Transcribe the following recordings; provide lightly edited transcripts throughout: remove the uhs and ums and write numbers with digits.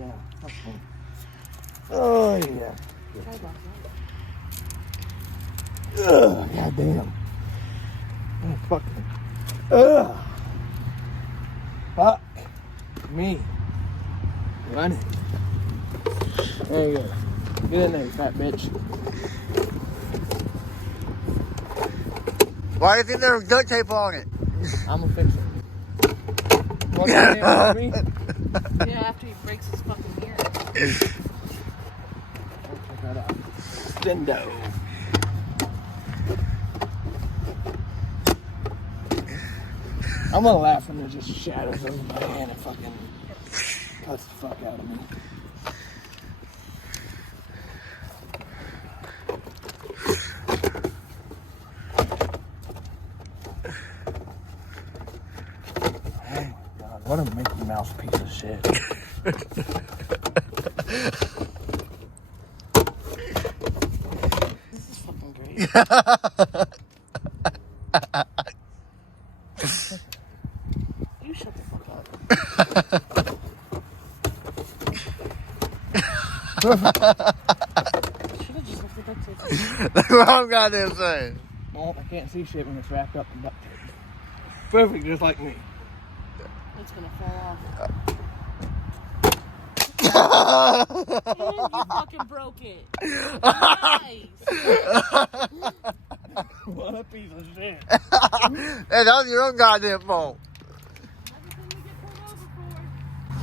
yeah. Okay. Oh, yeah. Ugh, goddamn. Oh, fucking. Ugh. Fuck me. Run it. There you go. Get in there, you fat bitch. Why do you think there's duct tape on it? I'm gonna fix it. What goddamn me? Yeah, after he breaks his fucking ear. Check that out. Stendo. I'm gonna laugh when there's just shadows over my hand and fucking cuts the fuck out of me. Oh my god, what a Mickey Mouse piece of shit. This is fucking great. You shut the fuck up. Should have just left the duct tape. That's what I'm goddamn saying. Well, I can't see shit when it's wrapped up in duct tape. Perfect, just like me. It's gonna fall off. And you fucking broke it. Nice. What a piece of shit. Hey, that was your own goddamn fault.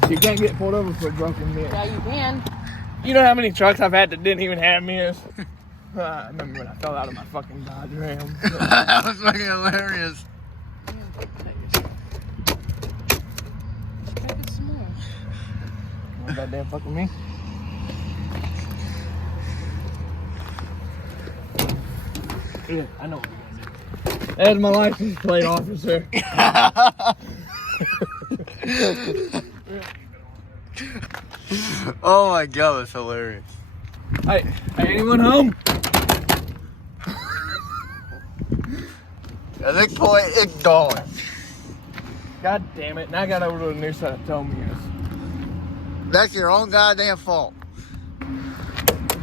You can't get pulled over for a broken mirror. Yeah, you can. You know how many trucks I've had that didn't even have mirrors? I remember when I fell out of my fucking Dodge Ram. That was fucking hilarious. Check it some more. You goddamn fucking me. Yeah, I know what you're gonna do. There's my license plate, officer. Oh my god, that's hilarious. Hey, anyone home? At this point, it's gone. God damn it, and I got over to the new set of tow mirrors. That's your own goddamn fault.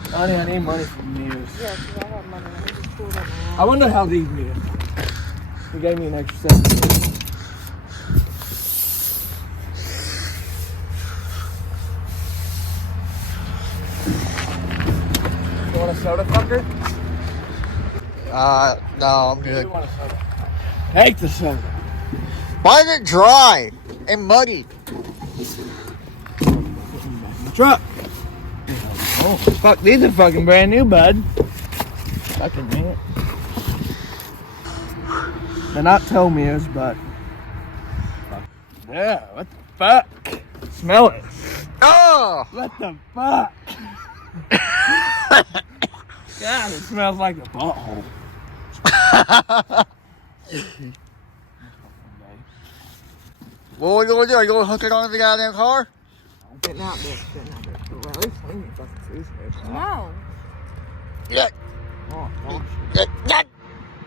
Honey, I need money for mirrors. Yeah, because I have money. I just pulled up. I wonder how these mirrors. He gave me an extra set. You want a soda, fucker? No, I'm You good. want a soda? Take the soda. Why is it dry and muddy? Truck. Oh, fuck, these are fucking brand new, bud. Fucking man. They're not tow mirrors, but. Yeah, what the fuck? Smell it. Oh! What the fuck? God, it smells like a butthole. What are we gonna do? Are you gonna hook it onto the goddamn car? I'm getting out there. Well, at least we need fucking food space. No. Yeah. Oh, oh, Yeah.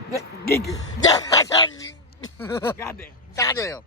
shit. Giggle. Yeah. Goddamn. Goddamn.